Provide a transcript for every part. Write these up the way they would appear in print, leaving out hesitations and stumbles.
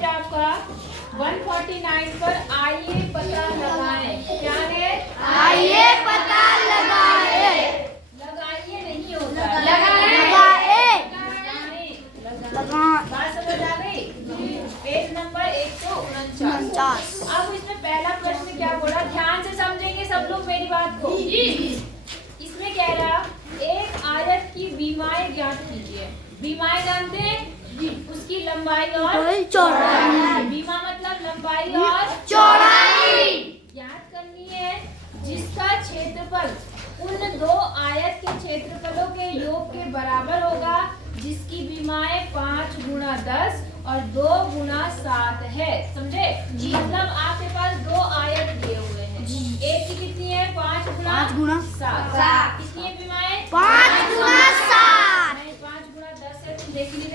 बेटा आपका 149 पर आइए पता लगाएं। क्या है? आइए पता लगाए। लगाइए नहीं होता, लगाए। बात समझ आ गई? Page number 149। अब इसमें पहला प्रश्न क्या बोला, ध्यान से समझेंगे सब लोग मेरी बात को। इसमें कह रहा एक आयत की बीमाएं ज्ञात कीजिए। बीमाएं जानते हैं? उसकी लंबाई और चौड़ाई। बीमा मतलब लंबाई और चौड़ाई याद करनी है, जिसका क्षेत्रफल उन दो आयत के क्षेत्रफलों के योग के बराबर होगा, जिसकी बीमाएं 5 गुणा 10 और 2 गुणा 7 है। समझे? मतलब आपके पास दो आयत दिए हुए हैं। एक की कितनी है? 5 गुणा 7। कितनी है बीमाएं? 5 गुणा 7। 5 गुणा 10 है, तुम देख लीजिए।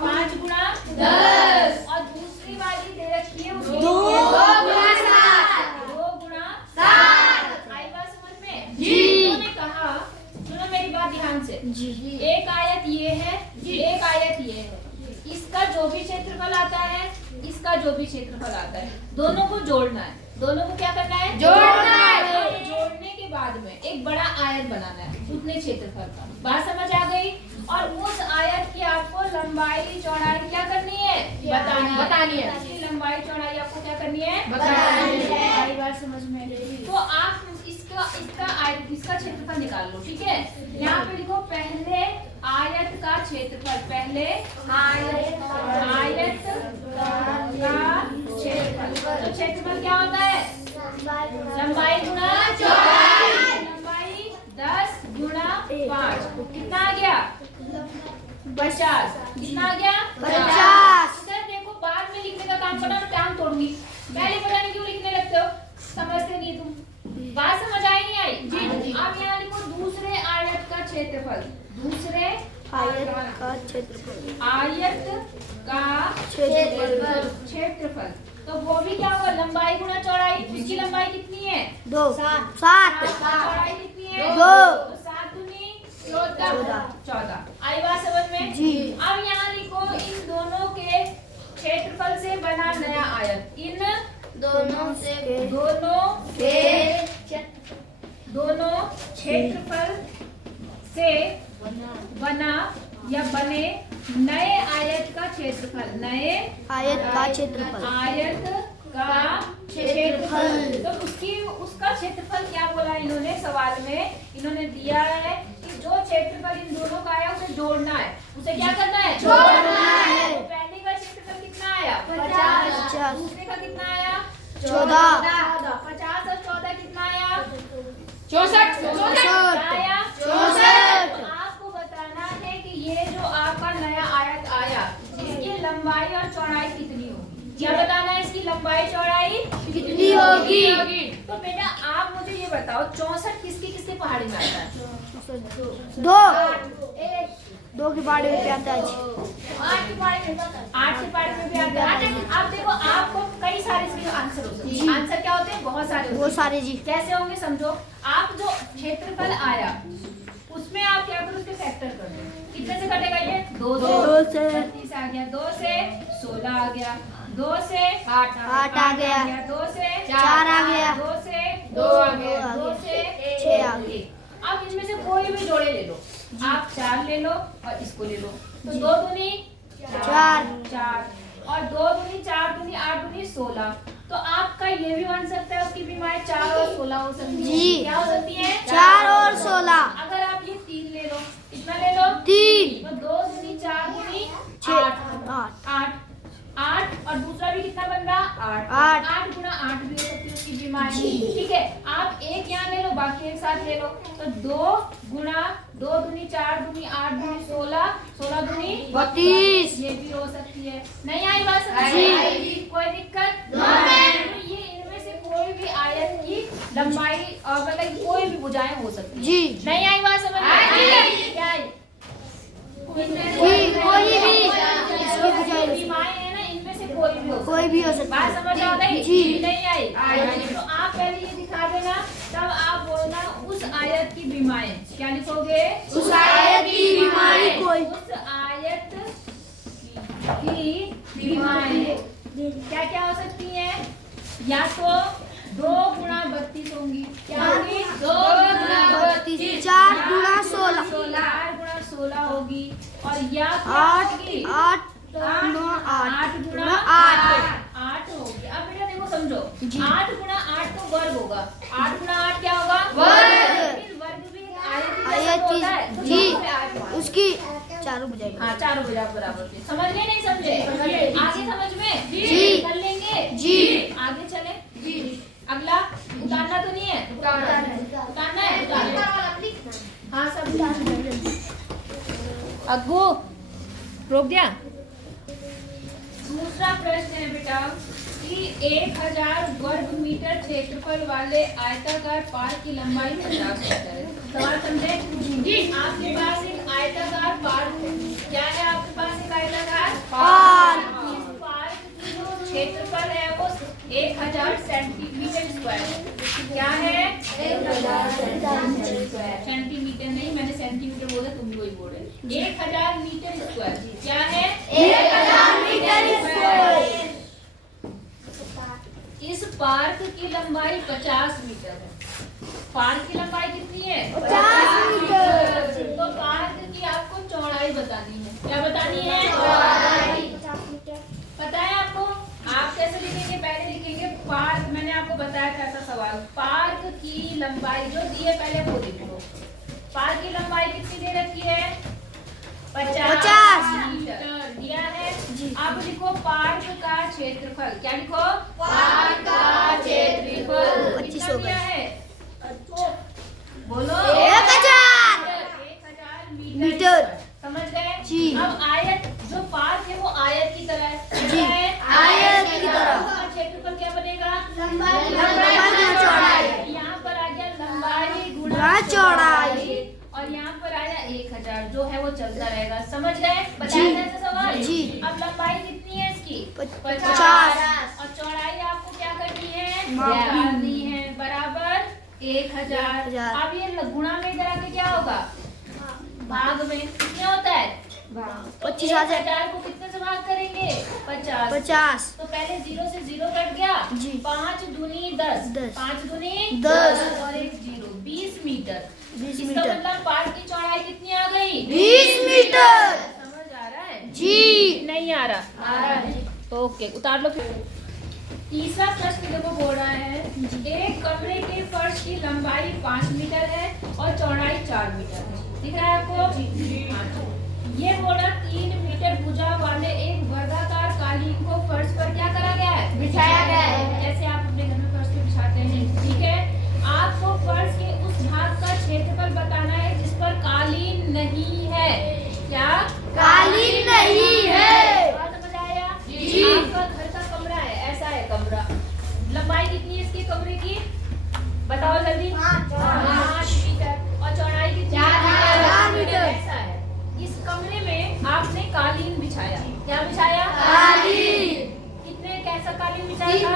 5 गुणा 10 और दूसरी वाली दे रखी है उसकी 2 गुणा 7। 2 गुणा 7। आई बात समझ में? उन्होंने कहा, सुनो मेरी बात ध्यान से। एक आयत ये है, एक आयत ये है। इसका जो भी क्षेत्रफल आता है, इसका जो भी क्षेत्रफल आता है, दोनों को जोड़ना है। दोनों को क्या करना है? जोड़ना है। और जोड़ने के बाद में एक बड़ा आयत बनाना है उतने क्षेत्रफल का। बात समझ आ गई? और उस आयत की आपको लंबाई चौड़ाई क्या करनी है? बतानी है। इसकी लंबाई चौड़ाई आपको क्या करनी है? बतानी है। सारी बात समझ में? तो आप इसका क्षेत्रफल निकाल लो। ठीक है, यहाँ पे लिखो पहले आयत का क्षेत्रफल। पहले आयत का क्षेत्रफल। तो क्षेत्रफल क्या होता है? लंबाई गुणा चौड़ाई। लंबाई 10 गुणा 5 कितना आ गया? 50। कितना आ गया? 50। इधर देखो, बाद में लिखने का काम करना, मैं टांग तोड़ूंगी। पहले पता नहीं क्यों लिखने लगते हो, समझते नहीं तुम। बात समझ आई नहीं आई? जी। अब यहाँ लिखो दूसरे आयत का क्षेत्रफल। दूसरे आयत का क्षेत्रफल। आयत का क्षेत्रफल। तो वो भी क्या होगा? लंबाई गुणा चौड़ाई। उसकी लंबाई कितनी है? 2 7। चौड़ाई कितनी है? 2। तो 7 दूनी 14। आई बात समझ में? जी। अब यहाँ लिखो इन दोनों के क्षेत्रफल से बना नया आयत। इन दोनों क्षेत्रफल से बना या बने नए आयत का क्षेत्रफल। नए आयत का क्षेत्रफल। आयत का क्षेत्रफल। तो उसका क्षेत्रफल क्या बोला इन्होंने? सवाल में इन्होंने दिया है कि जो क्षेत्रफल इन दोनों का आया उसे जोड़ना है। उसे क्या करना है? जोड़ना है। तो पहले का क्षेत्रफल कितना आया? 50। दूसरे का कितना आया? 14। 50 और 14 कितना आया? 64 आया? 64। तो आपको बताना है कि ये जो आपका नया आयत आया, इसकी लंबाई और चौड़ाई कितनी होगी? क्या बताना है? इसकी लंबाई चौड़ाई कितनी होगी? तो बेटा आप मुझे ये बताओ, 64 किसकी पहाड़ी में आता है? 2 की पहाड़ी में आता है। 8 की पहाड़ी में भी आता है। अब देखो, आपको कई सारे इसके आंसर होते हैं। आंसर क्या होते हैं? बहुत सारे होते हैं। सारे जी। कैसे होंगे समझो। आप जो क्षेत्रफल आया उसमें आप क्या करो? उसके फैक्टर कर दो। कितने से कटेगा ये? 2 से 36 आ गया। 2 से 16 आ गया। 2 से 8 आ गया। 2 से 4 आ गया। 2 से 2 आ गया। 2 से 6 आ गया। अब इनमें से कोई भी जोड़े ले लो। आप 4 ले लो और इसको ले लो। तो 2 दूनी 4 और 2 दूनी 4 दूनी 8 दूनी 16। तो आपका ये भी बन सकता है, उसकी बीमाएं 4 और 16 हो सकती है। जी। क्या हो सकती है? 4 और 16। अगर आप ये 3 ले लो, कितना ले लो? 3। तो 2 दूनी 4 दूनी 8 8 और दूसरा भी कितना बन रहा? 8 गुणा 8 भी हो सकती है उसकी बीमाएं। ठीक है, आप एक यहाँ ले लो, बाकी एक साथ ले लो। तो 2 गुणा 2 दूनी 4 दूनी 8 दूनी 16, 16 दूनी 32। ये भी हो सकती है। नहीं आई बात समझ? कोई दिक्कत? तो ये इनमें से कोई भी आयत की लंबाई और मतलब कोई भी भुजाएं हो सकती है। जी। नहीं आई बात समझ? क्या आई? कोई भी इसकी भुजाएं बीमाएं है ना, इनमें से कोई भी हो सकती है। बात समझ आ गई? जी। नहीं आई? तो आप पहले ये दिखा देना, तब आप बोलना उस आयत की बीमाएं। क्या लिखोगे? उस आयत की बीमाएं कोई। उस आयत की की विमाएं क्या क्या हो सकती हैं? या तो 2 गुणा 32 होंगी। क्या होगी? 2 गुणा 32। 4 गुणा 16। 4 गुणा 16 होगी। और या क्या 8 होगी? 8 9 8 8 गुणा 8 होगी। अब बेटा देखो समझो, 8 गुणा 8 तो वर्ग होगा। 8 गुणा 8 क्या होगा? लेकिन वर्ग भी आयत आयत होता है। तो जी यहाँ पे 8 होगा। उसकी चारों बजाय हाँ, चारों भुजा बराबर थे। समझ गए नहीं समझे? आगे समझ में जी। कर लेंगे जी। आगे चले जी। अगला उतारना तो नहीं है? उतारना है। उतारना। हाँ सब अग्गू रोक दिया। दूसरा प्रश्न है बेटा कि 1000 वर्ग मीटर क्षेत्रफल वाले आयताकार पार्क की लंबाई 50 मीटर है। सवाल समझे? आपके पास एक आयताकार पार्क है। क्या है आपके पास? एक आयताकार पार्क। इस पार्क की जो क्षेत्रफल है वो 1000 सेंटीमीटर स्क्वायर। क्या है? 1000 सेंटीमीटर नहीं, मैंने सेंटीमीटर बोला, तुम भी वही बोल रहे। 1000 मीटर स्क्वायर। क्या है? 1000 मीटर स्क्वायर। इस पार्क की लंबाई 50 मीटर है। पार्क की लंबाई कितनी है? 50 मीटर। तो पार्क की आपको चौड़ाई बतानी है। क्या बतानी है? पता है आपको? आप कैसे लिखेंगे? पहले लिखेंगे पार्क। मैंने आपको बताया था ऐसा सवाल। पार्क की लंबाई जो दी है पहले वो लिखो। पार्क की लंबाई कितनी दे रखी है? 50 मीटर दिया है। अब लिखो पार्क का क्षेत्रफल। क्या लिखो? पार्क का क्षेत्रफल कितना दिया है? बोलो। 1000 मीटर। समझ गए जी। अब आयत जो पार्क है वो आयत की तरह है। जी। है? आयत की तरह। उसका क्षेत्रफल क्या बनेगा? लंबाई गुणा चौड़ाई। यहाँ पर आ गया लंबाई गुणा गुणा चौड़ाई। और यहाँ पर आया 1000 जो है वो चलता रहेगा। समझ गए? बताया था ऐसा सवाल? जी। अब लंबाई कितनी है इसकी? 50। और चौड़ाई आपको क्या करनी है? मापनी। करनी है। बराबर 1000। अब ये गुणा में इधर आके क्या होगा? भाग में। कितने होता है? 25,000। 1000 को कितने से भाग करेंगे? 50। 50। तो पहले 0 से 0 कट गया। जी। 5 दूनी 10। 10। 5 दूनी 10। और एक 0 20 मीटर। 20 इसका मीटर। मतलब पार्क की चौड़ाई कितनी आ गई? 20 मीटर। समझ आ रहा है? जी। नहीं आ रहा? आ रहा है। ओके, उतार लो फिर। तीसरा प्रश्न देखो बोल रहा है एक कमरे के फर्श की लंबाई 5 मीटर है और चौड़ाई 4 मीटर है। दिख रहा है आपको? ये बोला 3 मीटर भुजा वाले एक वर्गाकार कालीन को फर्श पर क्या करा गया है? बिछाया गया है। जैसे आप अपने घर में फर्श पे बिछाते हैं। ठीक है। आपको फर्श के उस भाग का क्षेत्रफल बताना है जिस पर कालीन नहीं है। क्या? कालीन नहीं है। बात समझ आया? जी। आपका घर का कमरा है, ऐसा है कमरा। लंबाई कितनी है इसके कमरे की? बताओ जल्दी। 5 मीटर। और चौड़ाई कितनी? 4 मीटर। ऐसा है। इस कमरे में आपने कालीन बिछाया। क्या बिछाया? कालीन। कितने कैसा कालीन बिछाया था?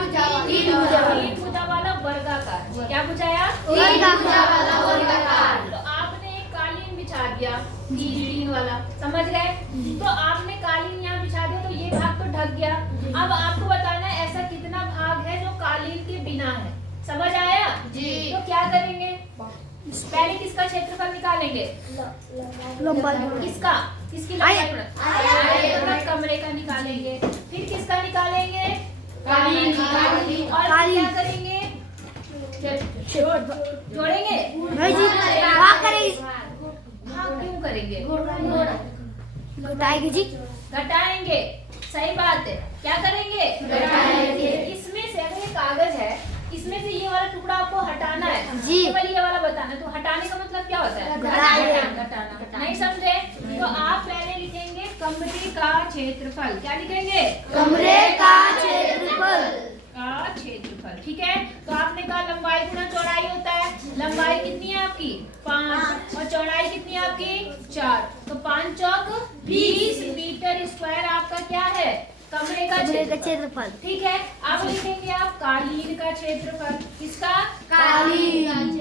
3 भुजा वाला वर्गाकार। क्या बिछाया? 3 भुजा वाला वर्गाकार। तो आपने एक कालीन बिछा दिया 3 वाला। समझ गए? तो आपने कालीन यहाँ बिछा दिया तो ये भाग तो ढक गया। अब आपको बताना है ऐसा कितना भाग है जो कालीन के बिना है। समझ आया? जी। तो क्या करेंगे? पहले किसका क्षेत्रफल निकालेंगे? लंबाई। किसका? किसकी लंबाई? कमरे का निकालेंगे। फिर किसका निकालेंगे? कालीन। और फिर क्या करेंगे? जोड़ेंगे। नहीं जी, क्या करेंगे? हाँ, क्यों करेंगे? बताएंगे जी। घटाएंगे। सही बात है। क्या करेंगे? घटाएंगे। इसमें से अगर ये कागज है, इसमें से ये वाला टुकड़ा आपको हटाना है। जी। केवल ये वाला बताना है। तो हटाने का मतलब क्या होता है? घटाना। नहीं समझे? तो आप पहले लिखेंगे कमरे का क्षेत्रफल। क्या लिखेंगे? कमरे का क्षेत्रफल। ठीक है। तो आपने कहा लंबाई गुणा चौड़ाई होता है। लंबाई कितनी है आपकी? 5 और चौड़ाई कितनी है आपकी? 4। तो 5 चौक 20 मीटर स्क्वायर आपका क्या है? कमरे का क्षेत्रफल। ठीक है। अब लिखेंगे आप कालीन का क्षेत्रफल। किसका? कालीन।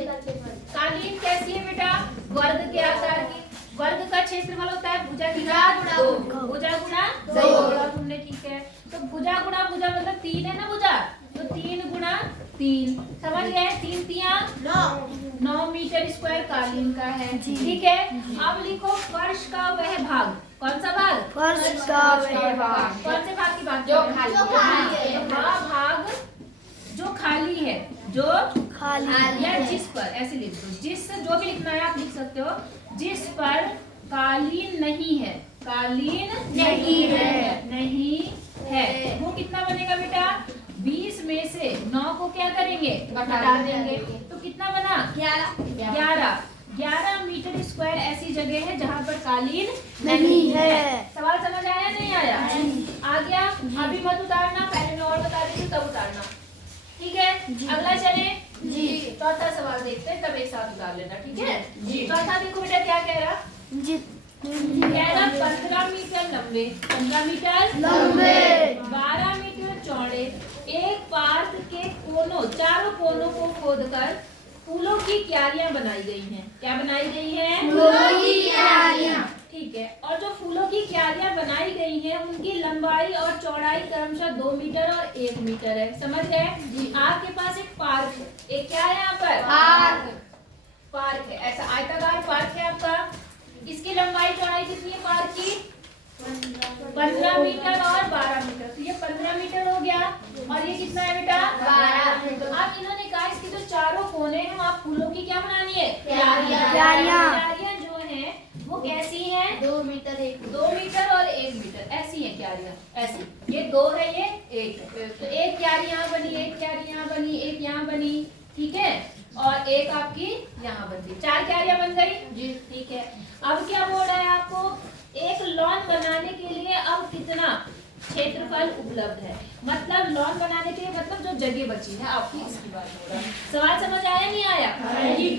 कालीन कैसी है बेटा? वर्ग के आकार की। वर्ग का क्षेत्रफल होता है भुजा की घात 2, भुजा गुणा 2, तुमने ठीक है। तो भुजा गुणा भुजा मतलब 3 है ना भुजा, तो 3 गुणा 3, समझ गए? 3 तिया 9 मीटर स्क्वायर कालीन का है, ठीक है। अब लिखो फर्श का वह भाग, कौन सा भाग? फर्श का वह भाग। कौन से भाग की बात? जो खाली है। वह भाग जो खाली है, जो खाली या जिस पर, ऐसे लिख दो, जिस, जो भी लिखना है आप लिख सकते हो, जिस पर कालीन नहीं है, कालीन नहीं है, वो कितना बनेगा बेटा? 20 में से 9 को क्या करेंगे? घटा देंगे, तो कितना बना? 11 मीटर स्क्वायर ऐसी जगह है जहाँ पर कालीन नहीं है। सवाल समझ आया नहीं आया? आ गया। अभी मत उतारना, पहले मैं और बता देती हूँ तब उतारना, ठीक है? अगला चले जी, चौथा सवाल देखते हैं, तब एक साथ उतार लेना, ठीक है जी। चौथा देखो बेटा क्या कह रहा? कह रहा 15 मीटर लंबे, 15 मीटर लंबे, 12 मीटर चौड़े एक पार्क के कोनों, चारों कोनों को खोदकर फूलों की क्यारियां बनाई गई हैं। क्या बनाई गई हैं? फूलों की क्यारियां, ठीक है। और जो फूलों की क्यारियां बनाई गई हैं उनकी लंबाई और चौड़ाई क्रमशः 2 मीटर और 1 मीटर है, समझ गए जी। आपके पास एक पार्क है, एक क्या है यहाँ पर? पार्क है, ऐसा आयताकार पार्क है आपका। इसकी लंबाई चौड़ाई कितनी है पार्क की? 15 मीटर और 12 मीटर, तो ये 15 मीटर हो गया। और ये कितना है बेटा? 12। अब इन्होंने कहा इसके जो चारों कोने हैं आप फूलों की क्या बनानी है? क्यारियां जो है वो कैसी है? 2 मीटर और 1 मीटर ऐसी है क्यारियां, ऐसी। ये 2 है, ये 1 है, तो एक क्यारी यहाँ बनी, एक क्यारी यहाँ बनी, एक यहाँ बनी, ठीक है, और एक आपकी यहाँ बन गई, 4 क्यारियां बन गई जी, ठीक है। अब क्या बोल रहा है आपको? एक लॉन बनाने के लिए अब कितना क्षेत्रफल उपलब्ध है, मतलब लॉन बनाने के लिए मतलब जो जगह बची है आपकी, इसकी बात हो रहा है। सवाल समझ आया नहीं आया जी?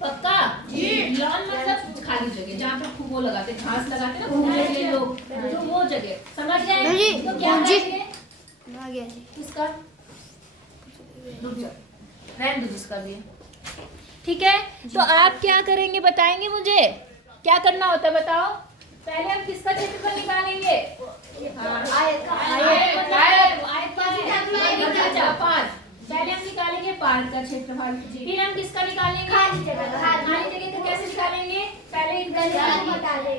पक्का जी। लॉन मतलब खाली जगह जहाँ पे वो लगाते, घास लगाते ना घूमने के लिए लोग, जो वो जगह, समझ गए? तो क्या करेंगे? किसका? रहने दो जिसका भी, ठीक है। तो आप क्या करेंगे बताएंगे मुझे? क्या करना होता है बताओ? पहले हम किसका क्षेत्रफल निकालेंगे? आयत का। पहले हम निकालेंगे पार्क का क्षेत्रफल, फिर हम किसका निकालेंगे? खाली जगह का। कैसे निकालेंगे? पहले इनका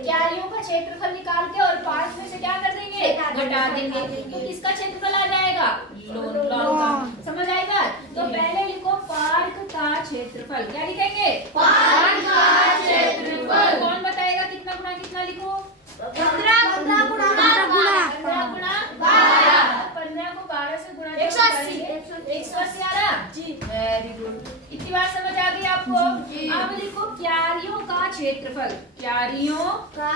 क्यारियों का क्षेत्रफल निकाल के और पार्क में से क्या कर देंगे? घटा देंगे, तो किसका क्षेत्रफल आ जाएगा? लॉन का। समझ आएगा? तो पहले लिखो पार्क का क्षेत्रफल। क्या लिखेंगे? पार्क का क्षेत्रफल। कौन बताएगा कितना गुना कितना? लिखो 15 गुना 12। 15 को 12 से गुणा 180 आ रहा जी, वेरी गुड। इतनी बात समझ आ गई आपको? अब लिखो क्यारियों का क्षेत्रफल, क्यारियों का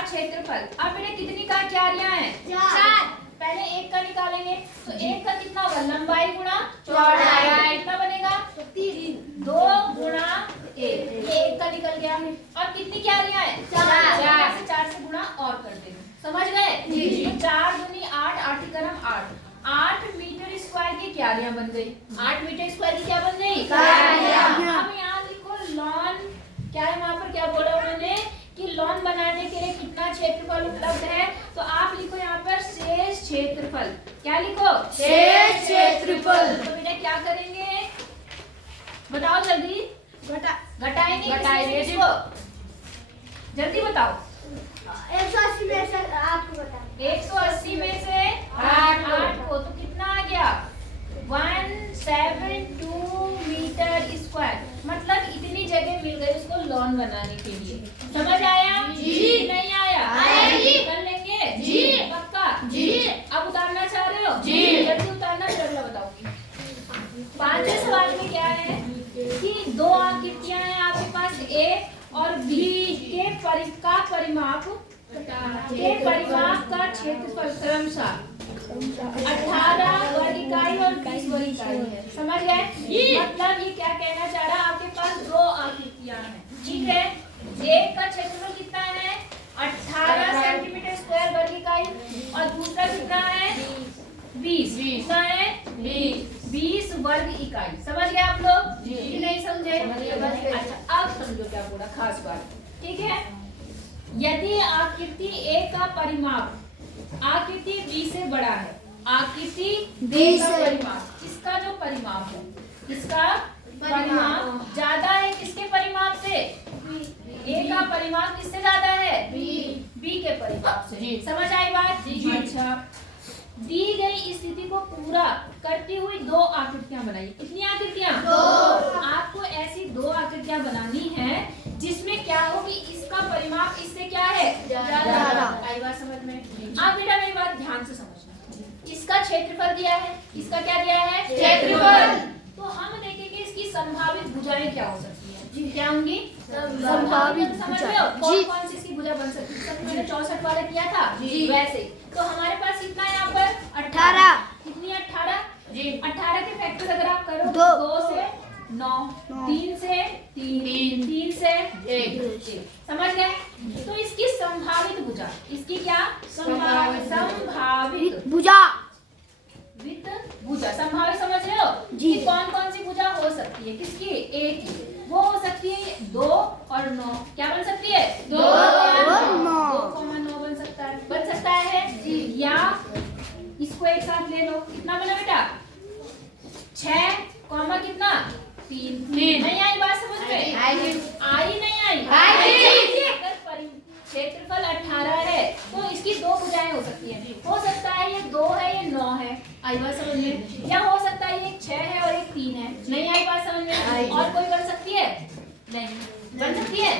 क्षेत्रफल। अब बेटे कितनी का क्यारियां हैं? 4। पहले एक का निकालेंगे, तो एक का कितना होगा? लंबाई गुणा चौड़ाई, कितना बनेगा? 3। 2 गुणा 1, ये 1 का निकल गया। और कितनी क्यारियां हैं? 4 से 4 से गुणा और कर देंगे, समझ गए जी? 4 दूनी 8, 8 क्रम 8 मीटर स्क्वायर की क्यारियां बन गई। 8 मीटर स्क्वायर की क्या बन गई? क्यारियां। अब यहाँ लिखो लॉन, क्या है वहाँ पर? क्या बोला उन्होंने कि लॉन बनाने के लिए कितना क्षेत्रफल उपलब्ध है? तो आप लिखो यहाँ पर शेष क्षेत्रफल। क्या लिखो? शेष क्षेत्रफल। तो बेटा क्या करेंगे बताओ जल्दी? घटाएंगे इसको, जल्दी बताओ। 180 में से आपको बता, 180 में से 8 को, तो कितना आ गया? 172 मीटर स्क्वायर, मतलब इतनी जगह मिल गई उसको लॉन बनाने के लिए। समझ आया जी? नहीं आया? कर लेंगे जी, पक्का जी। अब उतारना चाह रहे हो जी? जल्दी उतारना, फिर अगला बताऊंगी। 5वें सवाल में क्या है कि 2 आकृतियां हैं आपके पास, ए और बी के परिमाप का क्षेत्रफल क्रमशः 18 वर्ग इकाई और 20 वर्ग इकाई है, समझ गए? मतलब ये क्या कहना चाह रहा है? आपके पास 2 आकृतियां हैं, ठीक है। एक का क्षेत्रफल कितना है? 18 सेंटीमीटर स्क्वायर वर्ग इकाई, और दूसरा कितना है? 20 है 20 वर्ग इकाई। समझ गए आप लोग कि नहीं समझे? अच्छा अब समझो क्या बोला खास बात, ठीक है। यदि आकृति A का परिमाप आकृति B से बड़ा है, आकृति B का परिमाप, इसका जो परिमाप है, इसका परिमाप ज्यादा है किसके परिमाप से? A का परिमाप किससे ज्यादा है? B के परिमाप से। समझ आई बात? अच्छा, दी गई स्थिति को पूरा करती हुई दो आकृतियां बनाइए। कितनी आकृतियां? दो। आपको ऐसी दो आकृतियां बनानी है जिसमें क्या हो कि इसका परिमाप इससे क्या है? ज्यादा। आई बात समझ में? आप बेटा मेरी बात ध्यान से समझना। इसका क्षेत्रफल दिया है, इसका क्या दिया है? क्षेत्रफल। तो हम देखेंगे इसकी संभावित भुजाएं क्या हो सकती है। क्या होंगी? संभावित। समझ रहे हो कौन कौन सी इसकी भुजा बन सकती है? सबसे मैंने 64 वाला किया था वैसे। तो हमारे पास कितना है यहाँ पर? 18। कितनी 18? 18 के फैक्टर अगर आप करो 2 से 9, 3 से 3 से 1। समझ गए? तो इसकी संभावित भुजा, इसकी क्या? संभावित भुजा। भुजा संभावित समझ रहे हो कि कौन कौन सी भुजा हो सकती है? किसकी? एक की। वो हो सकती है 2 और 9। क्या बन सकती है? 2 और 9 बन सकता है। बन सकता है या इसको एक साथ ले लो। कितना बना बेटा? 6 कॉमा कितना? 3। नहीं आई बात समझ में? आई नहीं आई? अगर क्षेत्रफल 18 है तो इसकी दो भुजाएं हो सकती है। हो सकता है ये 2 है, ये 9 है। आई बात समझ में? या हो सकता है ये 6 है और एक 3 है। नहीं आई बात समझ में? और कोई बन सकती है? नहीं बन सकती है।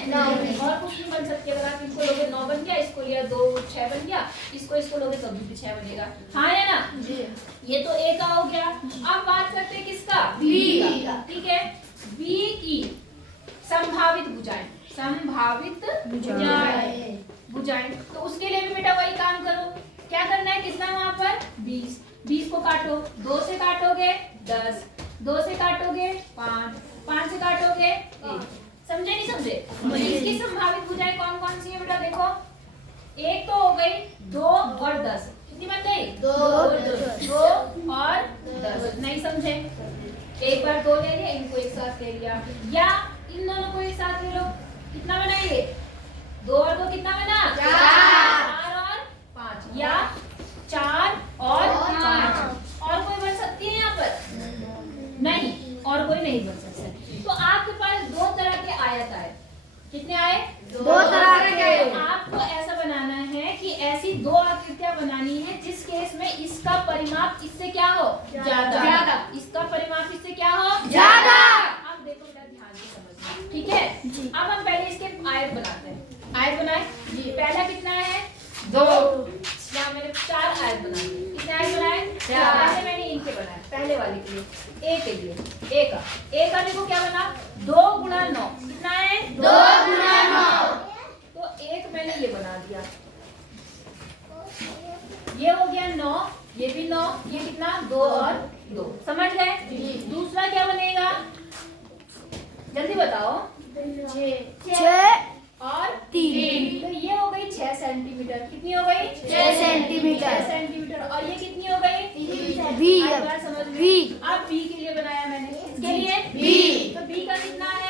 और कुछ नहीं बन सकती। अगर आप इसको लोगे 9 बन गया, इसको लिया 2 6 बन गया, इसको लोगे तो भी 6 बनेगा। हाँ या ना? ये तो A का हो गया। अब बात करते हैं किसका? B का। ठीक है, B की संभावित भुजाएं। संभावित भुजाएं तो उसके लिए भी बेटा वही काम करो। क्या करना है? कितना वहां पर? 20। 20 को काटो, 2 से काटोगे 10, 2 से काटोगे 5, 5 से काटोगे 1। समझे नहीं समझे? इसकी संभावित भुजाएं कौन कौन सी है बेटा? देखो, एक तो हो गई 2 और 10। कितनी बन गई? 2 और 10। नहीं समझे? एक बार 2 ले लिया, इनको एक साथ ले लिया, या इन दोनों को एक साथ ले लो। कितना बना ये? 2 और 2 कितना बना? 4 और 5, या 4 और 5। और कोई बन सकती है यहाँ पर? नहीं, और कोई नहीं बन सकता। तो आपके पास 2 तरह के आयत आए। कितने आए? 2 तरह के। आपको ऐसा बनाना है कि ऐसी 2 आकृतियां बनानी है जिस केस में इसका परिमाप इससे क्या हो? ज्यादा। इसका परिमाप इससे क्या हो? ज्यादा। अब देखो बेटा ध्यान से समझना, ठीक है? अब हम पहले इसके आयत बनाते हैं। आयत बनाए। पहला कितना है? 2। यहाँ मैंने 4 आयत बनाए। कितने आयत बनाए? 4। पहले मैंने इनके बनाए, पहले वाले के लिए, A के लिए। A का देखो क्या बना? 2 गुणा 9। कितना है? 2 गुणा 9। तो एक मैंने ये बना दिया, ये हो गया 9, ये भी 9, ये कितना? 2 और 2। समझ गए? दूसरा क्या बनेगा? जल्दी बताओ। 6 और 3। तो ये हो गई 6 सेंटीमीटर। कितनी हो गई? 6 सेंटीमीटर। और ये कितनी हो गई? समझ में? अब B के लिए बनाया मैंने। इसके लिए B। तो B का कितना है?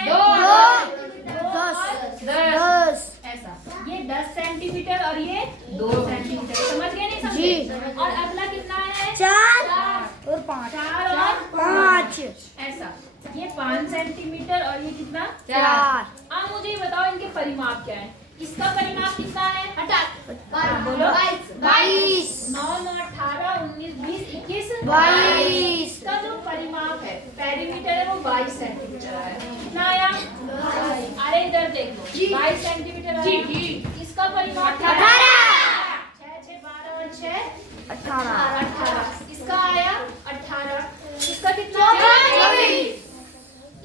10। ऐसा, ये 10 सेंटीमीटर और ये 2 सेंटीमीटर। समझ गए नहीं समझे? और अगला कितना है? 4 और 5। ऐसा, ये 5 सेंटीमीटर और ये कितना? 4। अब मुझे ये बताओ इनके परिमाप क्या है? इसका परिमाप कितना है? बोलो। 22। 9 9 18 19 20 21 22। इसका जो परिमाप है, पेरीमीटर है, वो 22 सेंटीमीटर आया। कितना आया? अरे इधर देख लो, 22 सेंटीमीटर आया। इसका परिमाप 18। 6 6 12 और 6 18। इसका आया 18। इसका कितना? 24।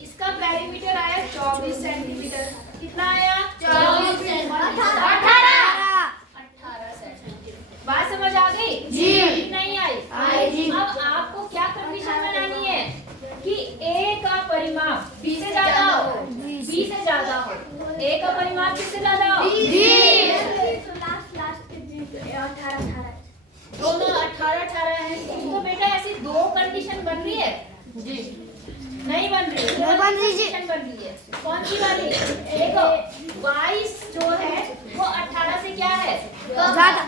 इसका पेरीमीटर आया 24 सेंटीमीटर। कितना आया? 24 सेंटीमीटर। 18 सेंटीमीटर। बात समझ आ गई? जी। नहीं आई? अब आपको क्या कंडीशन बनानी है कि A का परिमाप B से ज्यादा हो। B से ज्यादा हो। A का परिमाप किससे ज्यादा हो? दोनों 18 18 है। तो बेटा ऐसी 2 कंडीशन बन रही है। जी नहीं बन रही नहीं बन रही जी। बन रही है। कौन सी वाली? देखो 22 जो है वो 18 से क्या है? ज्यादा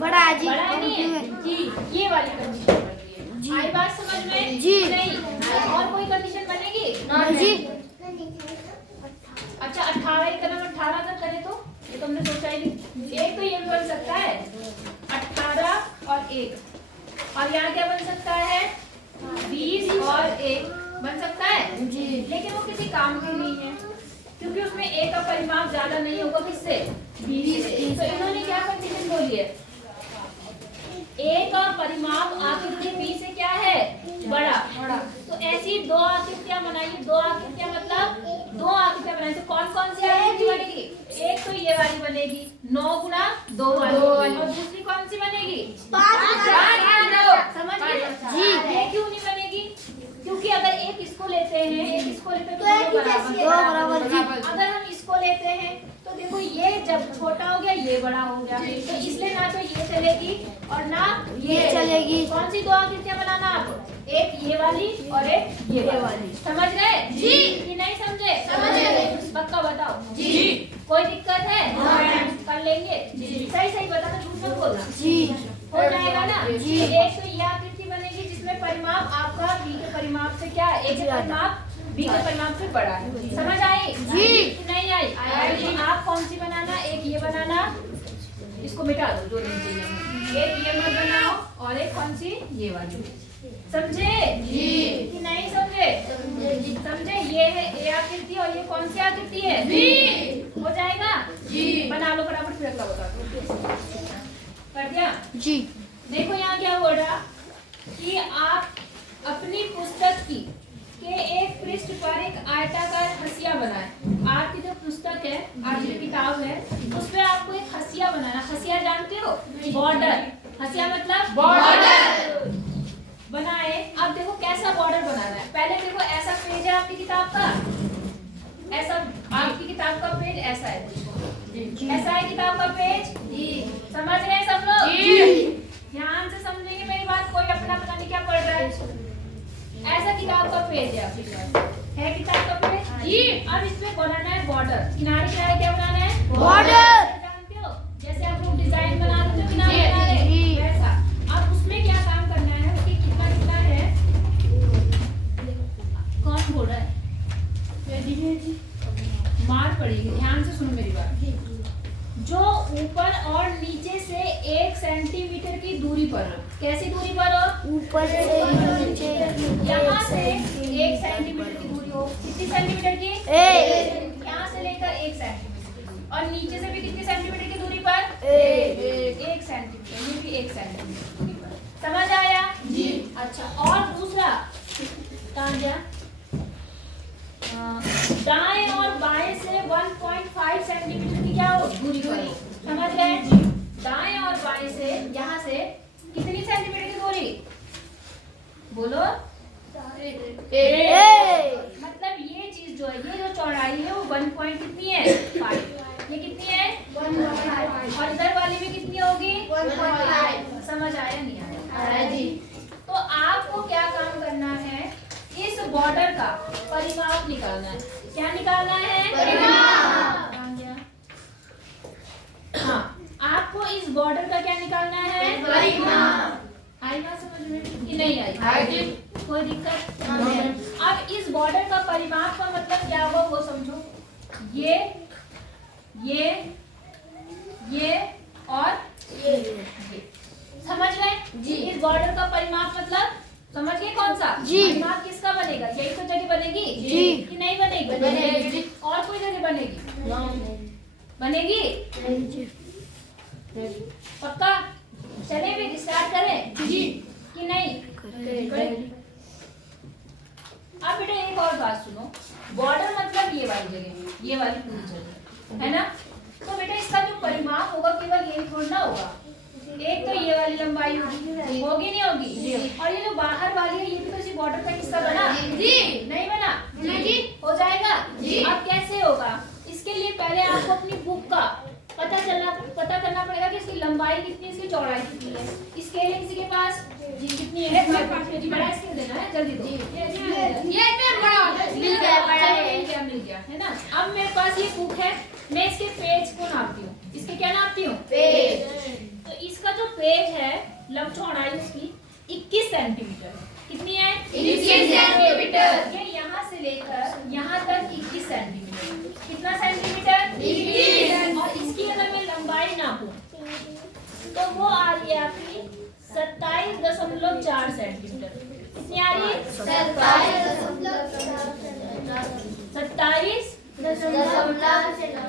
बड़ा है जी। बड़ा नहीं है जी। ये वाली कंडीशन बन रही है जी। आई बात समझ में? जी। नहीं और कोई कंडीशन बनेगी? नहीं जी। अच्छा 18 एक कदम 18 तक करें तो ये तो हमने सोचा ही नहीं। एक तो ये भी बन सकता है 18 और 1 और यहाँ क्या बन सकता है 20 और 1 बन सकता है जी। लेकिन वो किसी काम की नहीं है क्योंकि उसमें ए का परिमाप ज्यादा नहीं होगा किससे 20 से। तो इन्होंने क्या कंडीशन बोली है ए का परिमाप आकृति बी से क्या है बड़ा। तो ऐसी दो आकृतियां बनाइए। दो आकृतियां मतलब दो आकृतियां बनाइए। तो कौन कौन सी आकृति बनेगी? एक तो ये वाली बनेगी 9 गुना 2 वाली और दूसरी कौन सी बनेगी 5 गुना 2। समझ गए जी। ये क्यों नहीं बनेगी? क्योंकि अगर एक इसको लेते हैं एक इसको लेते हैं तो दो बराबर जी। अगर हम इसको लेते हैं तो देखो ये जब छोटा हो गया ये बड़ा हो गया तो इसलिए ना तो ये चलेगी और ना ये चलेगी। कौन सी दो आकृतियां बनाना आप? एक ये वाली और एक ये वाली। समझ गए जी। कि नहीं समझे? समझ गए। पक्का बताओ जी। कोई दिक्कत है? कर लेंगे सही सही बताना झूठ मत बोलना जी। हो जाएगा ना जी। एक तो ये आकृति बनेगी जिसमें परिमाप आपका बी के परिमाप से क्या है? ए के परिमाप बी के परिमाप से बड़ा है। समझ आई? जी। नहीं आई? तो आप कौन सी बनाना? एक ये बनाना इसको मिटा दो जो नहीं चाहिए। एक ये मत बनाओ और एक कौन सी ये वाली। समझे जी। कि नहीं समझे? समझे ये है ए आकृति और ये कौन सी आकृति है जी। हो जाएगा जी। बना लो फटाफट फिर अगला बता दो। कर दिया? जी। देखो यहाँ क्या हो रहा कि आप अपनी पुस्तक की के एक पृष्ठ पर एक आयताकार हंसिया बनाएं। आपकी जो पुस्तक है आपकी जो किताब है उस पे आपको एक हंसिया बनाना। हंसिया जानते हो? बॉर्डर। हंसिया मतलब बॉर्डर बनाए। अब देखो कैसा बॉर्डर बनाना है। पहले देखो ऐसा पेज है आपकी किताब का। ऐसा आपकी किताब का पेज ऐसा है। ऐसा है किताब का पेज। समझ रहे हैं सब लोग? ध्यान से समझेंगे मेरी बात। कोई अपना पता नहीं क्या पढ़ रहा है। ऐसा किताब का पेज है आपके पास। है किताब का पेज जी। अब इसमें बनाना है बॉर्डर। किनारे किनारे क्या बनाना है? बॉर्डर। जानते हो जैसे आप लोग डिजाइन बना रहे हो किनारे किनारे वैसा। अब उसमें क्या काम करना है कि कितना कितना है? कौन बोल रहा है? मार पड़ेगी। ध्यान से सुनो मेरी बात। जो ऊपर और नीचे से 1 सेंटीमीटर की दूरी पर हो। कैसी दूरी पर हो? ऊपर से नीचे। यहाँ से 1 सेंटीमीटर की दूरी हो। कितनी सेंटीमीटर की? 1। यहाँ से लेकर 1 सेंटीमीटर और नीचे से भी कितनी सेंटीमीटर की दूरी पर? 1 सेंटीमीटर। ये भी 1 सेंटीमीटर की दूरी पर। समझ आया जी? अच्छा और दूसरा कहाँ गया? दाएं और बाएं से 1.5 सेंटीमीटर की क्या हो? दूरी पर हो। समझ गए? दाएं और बाएं से यहाँ से कितनी सेंटीमीटर की दूरी? बोलो। मतलब ये चीज जो है ये जो चौड़ाई है वो 1 पॉइंट कितनी है? 5। ये कितनी है? 1.5। और इधर वाली भी कितनी होगी? 1.5। समझ आया नहीं आया? जी। तो आपको क्या काम करना है? इस बॉर्डर का परिमाप निकालना है। क्या निकालना है? परिमाप। हाँ आपको इस बॉर्डर का क्या निकालना है? परिमाप। आई बात समझ में कि नहीं आई? कोई दिक्कत? अब इस बॉर्डर का परिमाप का मतलब क्या हुआ वो समझो। ये और ये समझ गए जी? इस बॉर्डर का परिमाप मतलब समझ गए कौन सा? जी। परिमाप किसका बनेगा? यही तो जगह बनेगी जी। कि नहीं बनेगी? बनेगी। और कोई जगह बनेगी? बनेगी? पक्का? चले भी स्टार्ट करें जी कि नहीं? अब बेटा एक और बात सुनो। बॉर्डर मतलब ये वाली जगह, ये वाली पूरी जगह है ना? तो बेटा इसका जो परिमाप होगा केवल यही थोड़ा ना होगा। एक तो ये वाली लंबाई होगी नहीं होगी? और ये जो बाहर वाली है ये भी तो इसी बॉर्डर का हिस्सा बना जी? नहीं बना जी? हो जाएगा जी। अब कैसे होगा? इसके लिए पहले आपको अपनी बुक का पता करना पड़ेगा कि इस इसकी लंबाई कितनी है, इसकी चौड़ाई कितनी है। स्केल है किसी के पास जी कितनी है, बड़ा स्केल देना है, जल्दी दो। ये मिल गया है ना। अब मेरे पास ये बुक है, मैं इसके पेज को नापती हूँ। इसके क्या नापती हूँ, पेज। तो इसका जो पेज है लंब चौड़ाई उसकी 21 सेंटीमीटर। कितनी है, 21 सेंटीमीटर। ये यहाँ से लेकर यहाँ तक 21 सेंटीमीटर। कितना सेंटीमीटर, 21। और इसकी अगर मैं लंबाई नापूं तो वो आ रही है आपकी 27.4 सेंटीमीटर। कितनी आ रही है,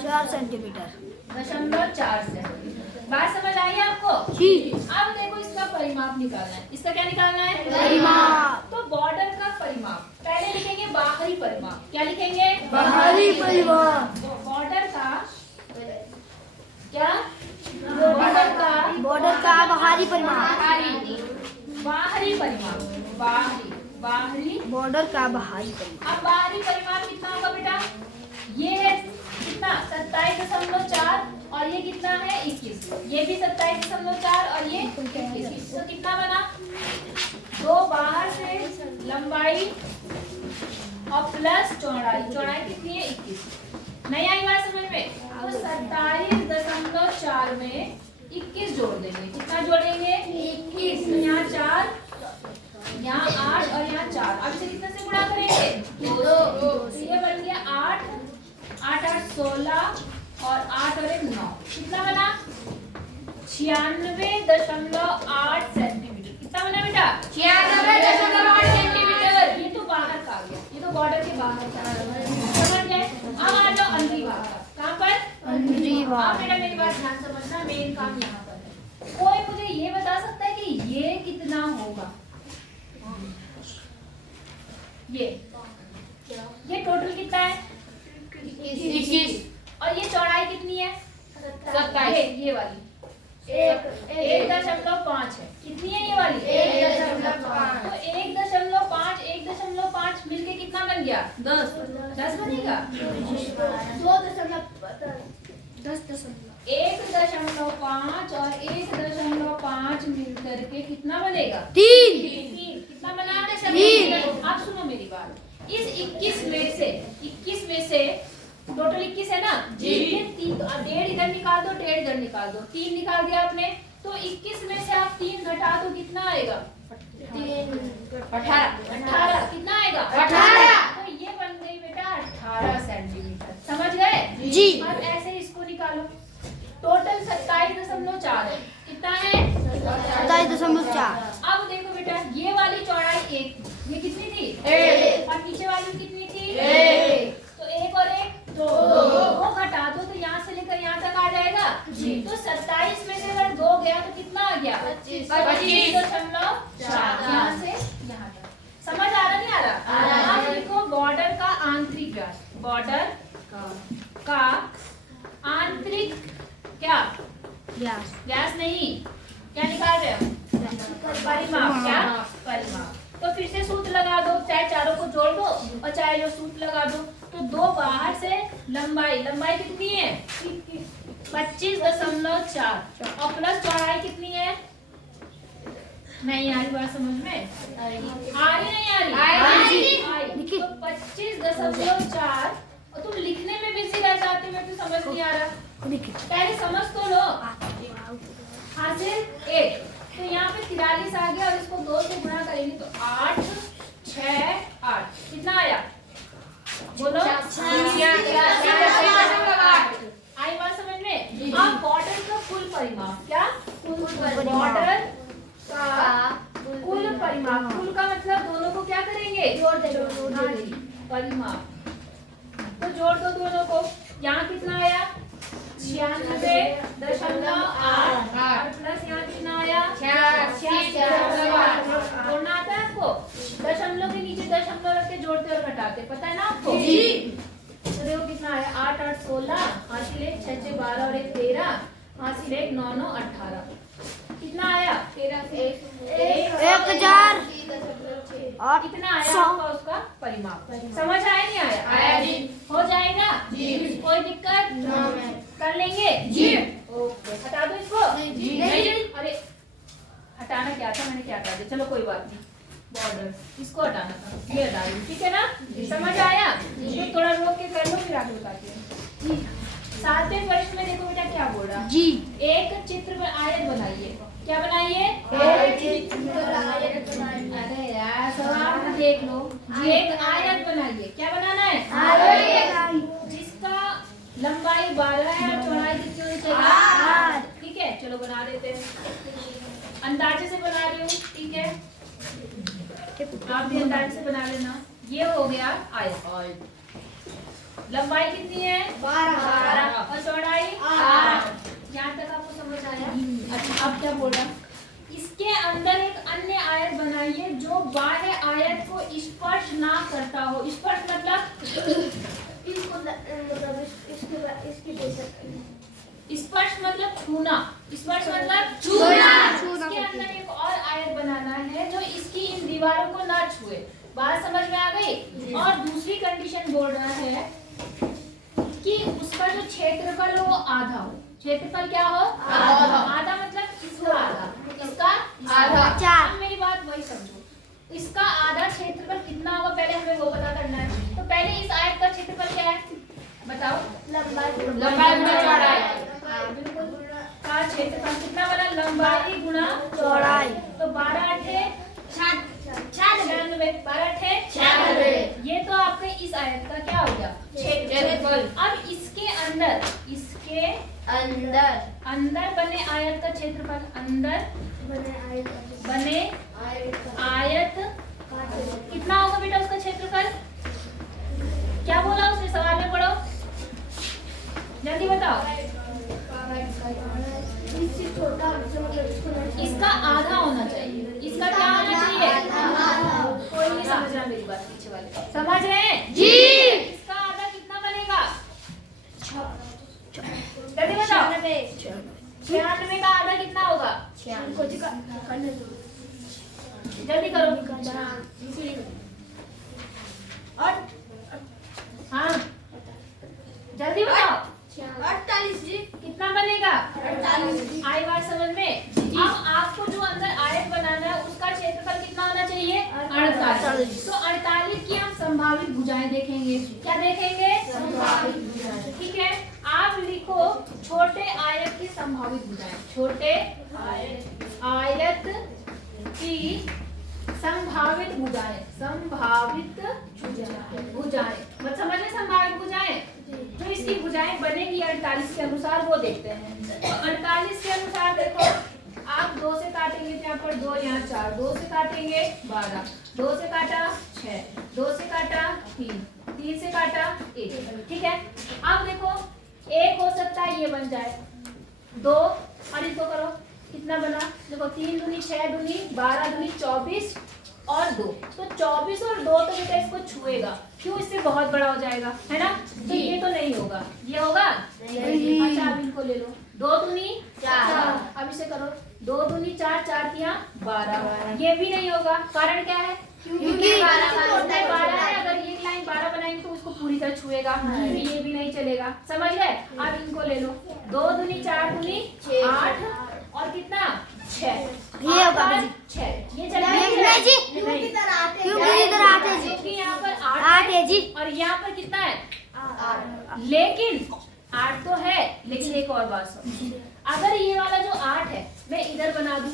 4 सेंटीमीटर। 27.4 सेंटीमीटर। बात समझ आई आपको जी। अब देखो इसका परिमाप निकालना है। इसका क्या निकालना है, परिमाप। तो बॉर्डर का परिमाप पहले लिखेंगे, बाहरी परिमाप। क्या लिखेंगे, बाहरी परिमाप। बॉर्डर का क्या, बॉर्डर का बाहरी परिमाप। बाहरी परिमाप, बाहरी बॉर्डर का बाहरी परिमाप। अब बाहरी परिमाप कितना होगा बेटा, ये है कितना 27.4 और ये कितना है 21। ये भी 27.4 और ये 21। तो कितना बना, दो बाहर से लंबाई और प्लस चौड़ाई। चौड़ाई कितनी है, 21। नहीं आई बात समझ में, तो 27.4 में 21 जोड़ देंगे। कितना जोड़ेंगे, 21। यहाँ 4, यहाँ 8 और यहाँ 4। अब इसे कितने से गुणा करेंगे, 2। ये बन गया 8, 8 8 16 और 8 और 1 9। कितना बना, 96.8 सेंटीमीटर। कितना बना बेटा, 96.8 सेंटीमीटर। ये तो बाहर का आ गया, ये तो बॉर्डर के बाहर का समझ गए। अब आ जाओ अंदरी भाग का। कहाँ पर, अंदरी भाग। अब बेटा मेरी बात ध्यान समझना, मेन काम यहाँ पर है। कोई मुझे ये बता सकता है कि ये कितना होगा, ये टोटल कितना है, 21। और ये चौड़ाई कितनी है, 27। ये वाली 1.5 है। कितनी है ये वाली, 1.5। तो 1.5 मिलके कितना बन गया, 10 बनेगा। 1.5 और 1.5 मिलकर के कितना बनेगा, 3। कितना बना, 3। अब सुनो मेरी बात, इस 21 में से टोटल 21 है ना जी। 1.5 इधर निकाल दो, 1.5 इधर निकाल दो, 3 निकाल दिया आपने। तो 21 में से आप 3 घटा दो, कितना आएगा, 18। कितना आएगा, 18। तो ये बन गई बेटा 18 सेंटीमीटर। समझ गए जी। अब ऐसे इसको निकालो, टोटल 27.4 है। कितना है, 27.4। अब देखो बेटा ये वाली चौड़ाई 1, ये कितनी थी, 1। और नीचे वाली कितनी थी, 1। तो 1 और 1 2 घटा दो तो यहाँ से लेकर यहाँ तक आ जाएगा जी। तो 27 में से अगर 2 गया तो कितना आ गया, 25.4। यहाँ से यहाँ तक समझ आ रहा, नहीं आ रहा। अब देखो बॉर्डर का आंतरिक व्यास, बॉर्डर का आंतरिक क्या व्यास नहीं, क्या निकाल रहे हो, परिमाप। क्या, परिमाप। तो फिर से सूत्र लगा दो, चाहे चारों को जोड़ दो और चाहे जो सूत्र लगा दो। तो 2 बाहर से लंबाई कितनी है, 25.4 और प्लस चौड़ाई कितनी है, नहीं आ रही बात समझ में, आ रही नहीं आ रही, तो 25.4। और तुम लिखने में बिजी रह जाते हो, मैं तो समझ नहीं आ रहा, पहले समझ तो लो। हासिल 1, तो यहाँ पे 43 आ गया और इसको 2 से गुणा करेंगे तो 8 6 8 कितना आया, बोलो, आई बात समझ में। अब बॉर्डर का कुल परिमाप, क्या, बॉर्डर का कुल परिमाप। कुल का मतलब दोनों को क्या करेंगे, जोड़ देंगे, परिमाप। तो जोड़ दो दोनों को, यहाँ कितना आया 96.8 और प्लस यहाँ कितना आया 86.8। जोड़ना आता है आपको, दशमलव के नीचे दशमलव रख के जोड़ते और घटाते, पता है ना आपको जी। तो देखो कितना आया, 8 8 16, हासिल 1 6 6 12 और 1 13, हासिल 1 9 9 18। कितना आया 1000 और कितना आया आपका उसका परिमाप। समझ आया नहीं आया, आया जी। हो जाएगा जी, कोई दिक्कत कर लेंगे जी। ओके, हटा दो इसको। नहीं, अरे हटाना क्या था, मैंने क्या कहा, चलो कोई बात नहीं, बॉर्डर इसको हटाना था, ये हटा दो, ठीक है ना, समझ आया? तो थोड़ा रोक के कर लो, फिर आगे बताती हूँ। 7वें प्रश्न में देखो बेटा क्या बोल रहा जी। एक चित्र में आयत बनाइए। क्या बनाइए? अरे यार सवाल देख लो, एक आयत बनाइए। क्या बनाना है? जिसका लंबाई 12 है और चौड़ाई कितनी होनी चाहिए? 8। ठीक है, चलो बना देते हैं। अंदाजे से बना रही हूँ, ठीक है, आप भी अंदाजे से बना लेना। ये हो गया आयत। लंबाई कितनी है? 12 और चौड़ाई 8। यहाँ तक आपको समझ आया? अच्छा, अब क्या बोल रहा? इसके अंदर एक अन्य आयत बनाइए जो बाह्य आयत को स्पर्श ना करता हो। स्पर्श मतलब स्पर्श मतलब छूना। स्पर्श मतलब छूना। इसके अंदर एक और आयत बनाना है जो इसकी इन दीवारों को ना छुए। बात समझ में आ गई? और दूसरी कंडीशन बोल रहा है कि उसका जो क्षेत्रफल हो वो आधा हो। क्षेत्रफल क्या हो? आधा मतलब इसका आधा। इसका आधा। अब मेरी बात वही समझो, इसका आधा क्षेत्रफल कितना होगा पहले हमें वो पता करना है। तो पहले इस आयत का क्षेत्रफल क्या है बताओ? लंबाई गुना चौड़ाई। बिल्कुल, का क्षेत्रफल कितना बना? लंबाई गुना चौड़ाई। तो 12 8 96, 12 8 96। ये तो आपके इस आयत का क्या हो गया? क्षेत्रफल। अब इसके अंदर बने आयत का क्षेत्रफल, अंदर बने आयत कितना होगा बेटा उसका क्षेत्रफल? क्या बोला उसने? सवाल में पढ़ो, जल्दी बताओ। इसका आधा होना चाहिए। इसका क्या होना चाहिए? कोई नहीं समझ रहा मेरी बात, पीछे वाले समझ रहे हैं? जी। इसका आधा कितना बनेगा? जल्दी बताओ। 96 का आधा कितना होगा? जल्दी करो। और हाँ जल्दी बताओ। 48 जी। कितना बनेगा? 48। आई बात समझ में? अब आपको जो अंदर आयत बनाना है उसका क्षेत्रफल कितना होना चाहिए? 48। तो 48 की हम संभावित भुजाएं देखेंगे। क्या देखेंगे? संभावित भुजाएं। ठीक है, आप लिखो छोटे आयत की संभावित भुजाएं। छोटे आयत की संभावित भुजाएं। संभावित भुजाएं मत समझिए, संभावित भुजाएं जो इसकी भुजाएं बनेगी 48 के अनुसार वो देखते हैं। तो 48 के अनुसार देखो, आप 2 से काटेंगे तो यहाँ पर 2, यहाँ 4, 2 से काटेंगे 12, 2 से काटा 6, 2 से काटा 3, 3 से काटा 1। ठीक है, अब देखो एक हो सकता है ये बन जाए 2, और इसको करो कितना बना? देखो 3 दूनी 6 दूनी 12 दूनी 24 और 2। तो 24 और 2 तो बेटा इसको छुएगा, क्यों? इससे बहुत बड़ा हो जाएगा, है ना? तो ये तो नहीं होगा, ये होगा नहीं। अच्छा अब इनको ले लो, 2 दूनी 4, अब इसे करो 2 दूनी 4, 4 तिया 12। ये भी नहीं होगा, कारण क्या है? क्योंकि 12 है। अगर ये लाइन 12 बनाएंगे तो उसको पूरी तरह छुएगा, ये भी नहीं चलेगा। समझ गए? अब इनको ले लो, 2 दूनी 4 दूनी 8 और कितना 6, ये होगा 6। ये चलेगा नहीं जी, क्योंकि इधर आते हैं जी, क्योंकि यहाँ पर 8 है जी और यहाँ पर कितना है 8। लेकिन 8 तो है, लेकिन एक और बात सुनो, अगर ये वाला जो 8 है मैं इधर बना दूं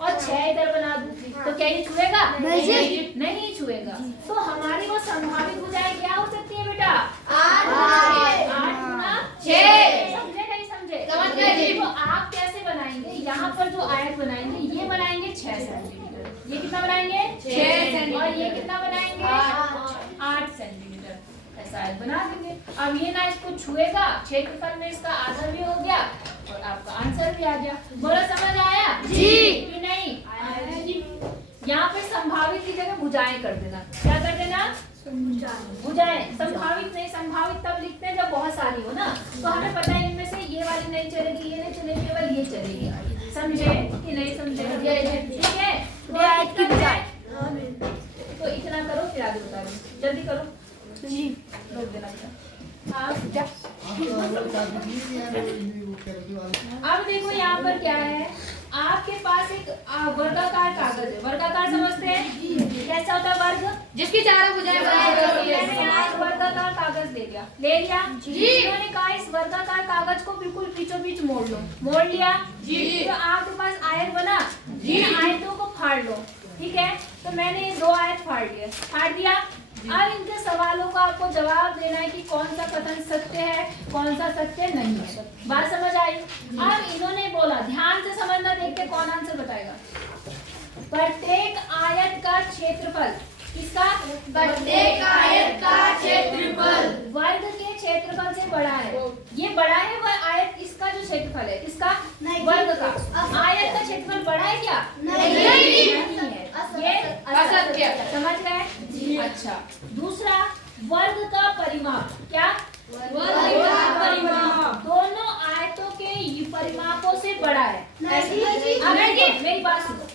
और 6 इधर बना दूं तो क्या ये छुएगा? नहीं छुएगा। तो हमारी वो संभावित भुजाएं क्या हो सकती है बेटा? 8 गुना 6। समझे नहीं समझे? समझ गए। तो आप कैसे बनाएंगे? यहाँ पर जो आयत बनाएंगे ये बनाएंगे 6 सेंटीमीटर, ये कितना बनाएंगे? 6 सेंटीमीटर, और ये कितना बनाएंगे? 8 सेंटीमीटर। ऐसा आयत बना देंगे। अब ये ना इसको छुएगा, क्षेत्रफल में इसका आधा भी हो गया और आपका आंसर भी आ गया। बोलो समझ आया जी कि नहीं? यहाँ पे संभावित की जगह भुजाएं कर देना। क्या कर देना? भुजाएं। संभावित नहीं, संभावित तब लिखते हैं जब बहुत सारी हो ना, तो हमें पता है इनमें से ये वाली नहीं चलेगी, ये नहीं चलेगी, केवल ये चलेगी। समझे कि नहीं समझे? ठीक है, तो इतना करो फिर आगे बता दो। जल्दी करो जी, रोक देना। हाँ अब देखो यहाँ पर क्या है, आपके पास एक वर्गाकार कागज है। वर्गाकार समझते हैं कैसा होता है वर्ग, जिसकी चारों भुजाएं बराबर होती है। मैंने यहाँ एक वर्गाकार कागज ले लिया इन्होंने कहा इस वर्गाकार कागज को बिल्कुल बीचों बीच मोड़ लो। मोड़ लिया जी। तो आपके पास आयत बना, इन आयतों को फाड़ लो। ठीक है, तो मैंने ये 2 आयत फाड़ दिया। अब इनके सवालों का आपको जवाब देना है कि कौन सा कथन सत्य है, कौन सा सत्य नहीं है। बात समझ आई? अब इन्होंने बोला, ध्यान से समझना, देखते कौन आंसर बताएगा। प्रत्येक आयत का क्षेत्रफल, किसका? प्रत्येक आयत का क्षेत्रफल वर्ग के क्षेत्रफल से बड़ा है। ये बड़ा है वह आयत, इसका जो क्षेत्रफल है, इसका वर्ग का। आयत का क्षेत्रफल बड़ा है क्या? नहीं है। ये असत्य। समझ गए? अच्छा, दूसरा वर्ग का परिमाप, क्या? वर्ग का परिमाप दोनों आयतों के परिमापों से बड़ा है। नहीं। मेरी बात सुनो,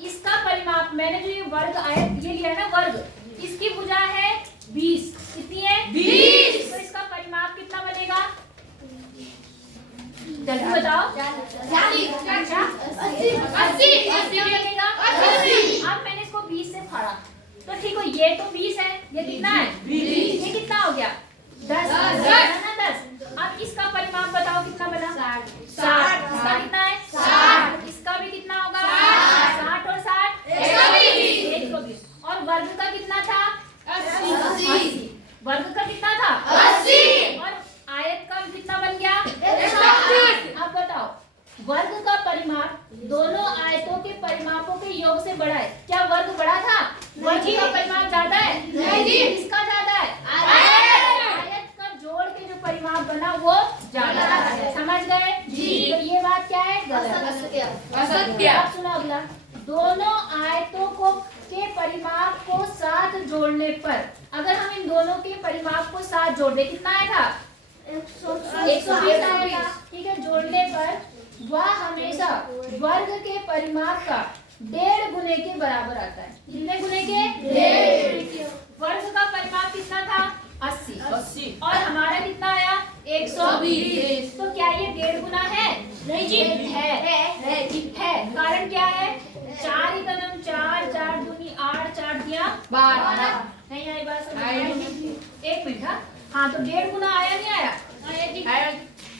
इसका परिमाप, मैंने जो ये वर्ग आयत ये लिया है ना वर्ग, इसकी भुजा है 20। कितनी है? 20। तो इसका परिमाप कितना बनेगा? जल्दी बताओ। 80 बनेगा। अब मैंने इसको 20 से फाड़ा, तो ठीक हो, ये तो 20 है, ये कितना है? 20। ये कितना हो गया? 10। अब इसका परिमाप बताओ कितना बना? 60। इसका कितना है? 60। इसका भी कितना होगा? 60 और 60 120। और वर्ग का कितना था? 80। वर्ग का कितना था? 80। और आयत का कितना बन गया? 120। अब बताओ, वर्ग का परिमाप दोनों आयतों के परिमापों के योग से बड़ा है। क्या वर्ग बड़ा था? वर्ग का परिमाप ज्यादा है? नहीं। इसका ज्यादा है? आयत का जोड़ के जो परिमाप बना वो ज्यादा है। समझ गए? तो ये बात क्या है? गलत। असत्य। अब सुनो अगला, दोनों आयतों को के परिमाप को साथ जोड़ने पर, अगर हम इन दोनों के परिमाप को साथ जोड़ दे, कितना आएगा? 120 आएगा। ठीक है, जोड़ने पर वह हमेशा वर्ग के परिमाप का 1.5 गुने के बराबर आता है। कितने गुने के? 1.5। वर्ग का परिमाप कितना था? 80। और हमारा कितना आया? 120। तो क्या ये 1.5 गुना है? नहीं जी, है। कारण क्या है? 4 ही कदम 4, 4 दूनी 8, 4 दिया 12। नहीं आई बात समझ? एक मिनट। हाँ, तो 1.5 गुना आया नहीं आया?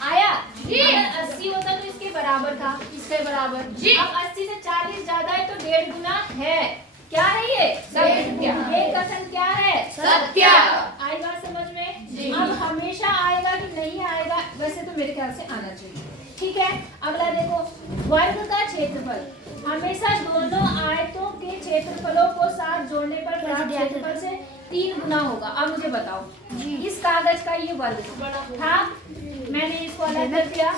आया जी। अगर 80 होता तो इसके बराबर था, इसके बराबर जी। अब 80 से 40 ज्यादा है तो 1.5 गुना है। क्या है ये? सत्य। ये कथन क्या है? सत्य। आई बात समझ में? जी। अब हमेशा आएगा कि नहीं आएगा? वैसे तो मेरे ख्याल से आना चाहिए। ठीक है, अगला देखो, वर्ग का क्षेत्रफल हमेशा दोनों आयतों के क्षेत्रफलों को साथ जोड़ने पर प्राप्त क्षेत्रफल से 3 गुना होगा। अब मुझे बताओ, इस कागज का ये वर्ग था, मैंने इसको अलग कर दिया,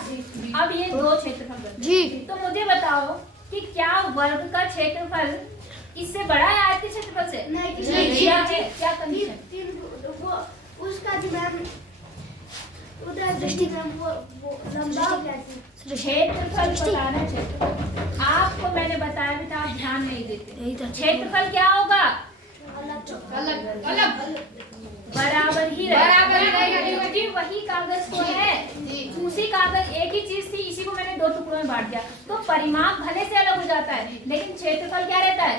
अब ये 2 क्षेत्रफल बन गए। तो मुझे बताओ कि क्या वर्ग का क्षेत्रफल इससे बड़ा है आयत के क्षेत्रफल से? नहीं। क्या है? क्या कंडीशन? वो उसका जो मैम उधर दृष्टिकोण वो लंबा क्षेत्रफल बताना। क्षेत्रफल आपको मैंने बताया भी था, आप ध्यान नहीं देते। क्षेत्रफल क्या होगा? अलग बराबर ही रहेगा, क्योंकि वही कागज तो है, उसी कागज एक ही चीज थी, इसी को मैंने 2 टुकड़ों में बांट दिया। तो परिमाप भले से अलग हो जाता है, लेकिन क्षेत्रफल क्या रहता है?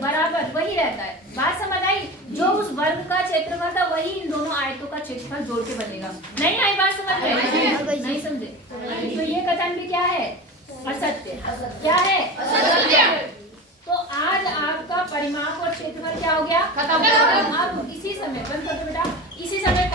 बराबर वही रहता है। बात समझ आई? जो उस वर्ग का क्षेत्रफल था वही इन दोनों आयतों का क्षेत्रफल जोड़ के बनेगा। नहीं आई बात समझ में? नहीं समझे? तो ये कथन भी क्या है? असत्य। क्या है? असत्य। तो आज आपका परिमाप और क्षेत्रफल क्या हो गया? खत्म। अब इसी समय बंद कर दो बेटा, इसी समय